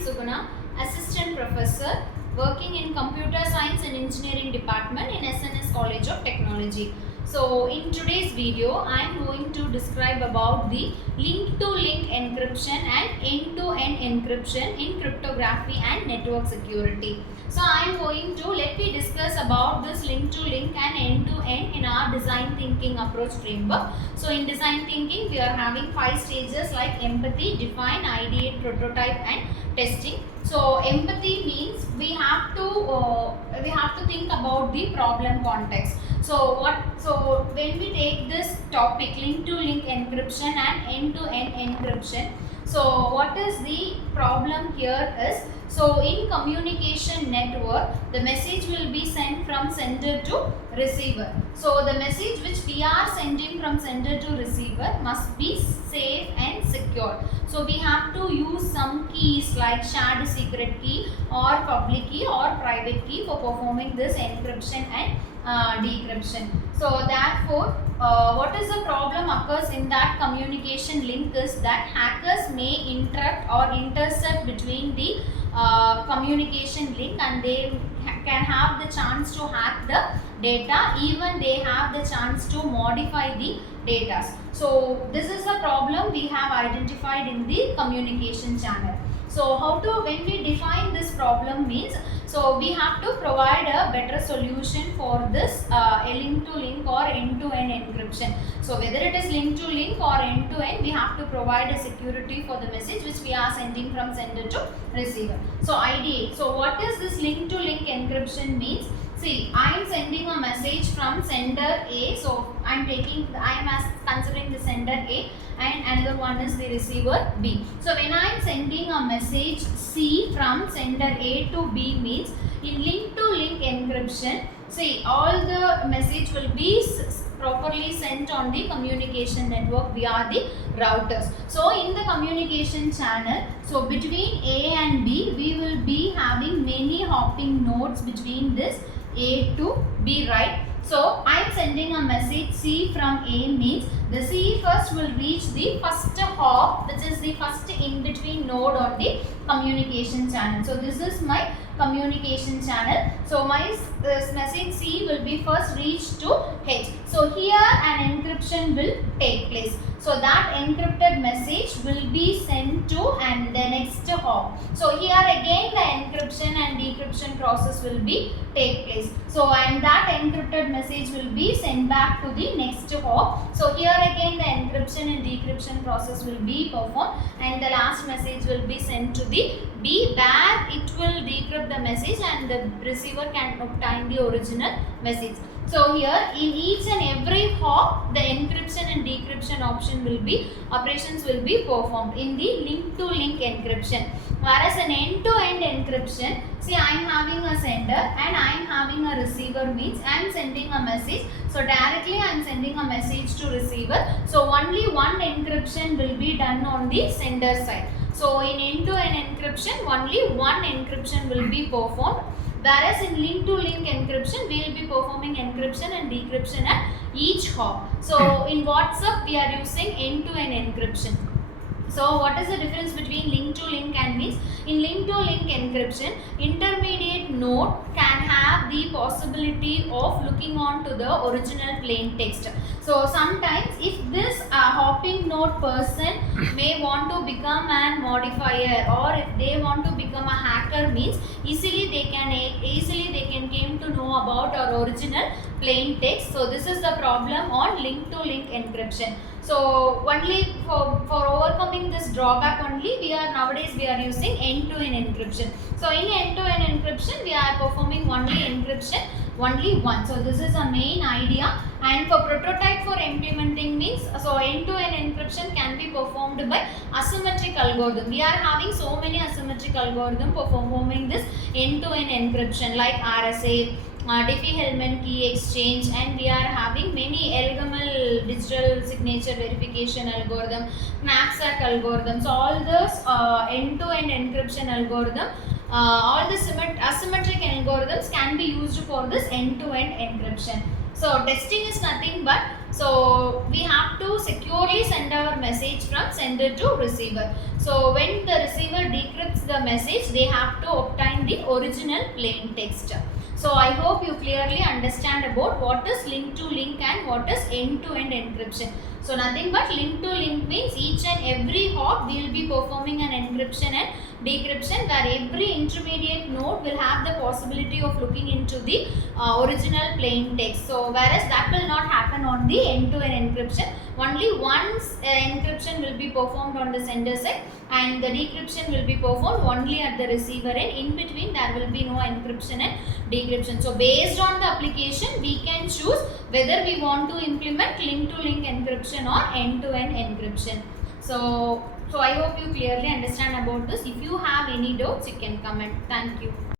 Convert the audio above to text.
Suguna, Assistant Professor working in Computer Science and Engineering Department in SNS College of Technology. So in today's video, I am going to describe about the link-to-link encryption and end-to-end encryption in cryptography and network security. So I am going to let me discuss about this link-to-link and end-to-end in our design thinking approach framework. So in design thinking, we are having 5 stages like empathy, define, ideate, prototype and testing. So empathy means we have to think about the problem context. So when we take this topic link to link encryption and end to end encryption, so what is the problem here is, so in communication network, the message will be sent from sender to receiver. So the message which we are sending from sender to receiver must be safe and secure. So we have to use some keys like shared secret key or public key or private key for performing this encryption and decryption. So therefore, what is the problem occurs in that communication link is that hackers may interrupt or intercept between the communication link, and they can have the chance to hack the data, even they have the chance to modify the data. So this is the problem we have identified in the communication channel. So when we define this problem means, so we have to provide a better solution for this link to link or end to end encryption. So whether it is link to link or end to end, we have to provide a security for the message which we are sending from sender to receiver. So ideate. So what is this link to link encryption means? See, I am sending a message from sender A. So I am considering the sender A, and another one is the receiver B. So when I am sending a message C from sender A to B means, in link to link encryption, see, all the message will be properly sent on the communication network via the routers. So in the communication channel, so between A and B, we will be having many hopping nodes between this A to B, right? So I am sending a message C from A means the C first will reach the first hop, which is the first in between node on the communication channel. So this is my communication channel. So this message C will be first reached to H. So here an encryption will take place. So that encrypted message will be sent to and the next hop. So here again the encryption and decryption process will be take place. So and that encrypted message will be sent back to the next hop. So here again the encryption and decryption process will be performed, and the last message will be sent to the B, where it will decrypt the message and the receiver can obtain the original message. So here in each and every hop, the encryption and decryption operations will be performed in the link to link encryption. Whereas an end to end encryption, see, I am having a sender and I am having a receiver means I am sending a message. So directly I am sending a message to receiver. So only one encryption will be done on the sender side. So in end to end encryption, only one encryption will be performed. Whereas in link to link encryption, we will be performing encryption and decryption at each hop. So in WhatsApp, we are using end to end encryption. So what is the difference between link to link and means? In link to link encryption, intermediate node can have the possibility of looking on to the original plain text. So sometimes if this hopping node person may want to become an modifier, or if they want to become a hacker means, easily they can came to know about our original plain text. So this is the problem on link to link encryption. So only for overcoming this drawback only, nowadays we are using end-to-end encryption. So in end-to-end encryption, we are performing only encryption only once. So this is a main idea. And for prototype for implementing means, so end-to-end encryption can be performed by asymmetric algorithm. We are having so many asymmetric algorithm for performing this end-to-end encryption like RSA, Diffie-Hellman key exchange, and we are having many LGML digital signature verification algorithm, knapsack algorithms. All those end-to-end encryption algorithm, all the asymmetric algorithms can be used for this end-to-end encryption. So testing is nothing but, so we have to securely send our message from sender to receiver. So when the receiver decrypts the message, they have to obtain the original plain text. So I hope you clearly understand about what is link to link and what is end to end encryption. So nothing but link to link means each and every hop we will be performing an encryption and decryption, where every intermediate node will have the possibility of looking into the original plain text. So whereas that will not happen on the end to end encryption. Only once encryption will be performed on the sender side and the decryption will be performed only at the receiver end. In between there will be no encryption and decryption. So based on the application we can choose whether we want to implement link to link encryption or end to end encryption. So I hope you clearly understand about this. If you have any doubts, you can comment. Thank you.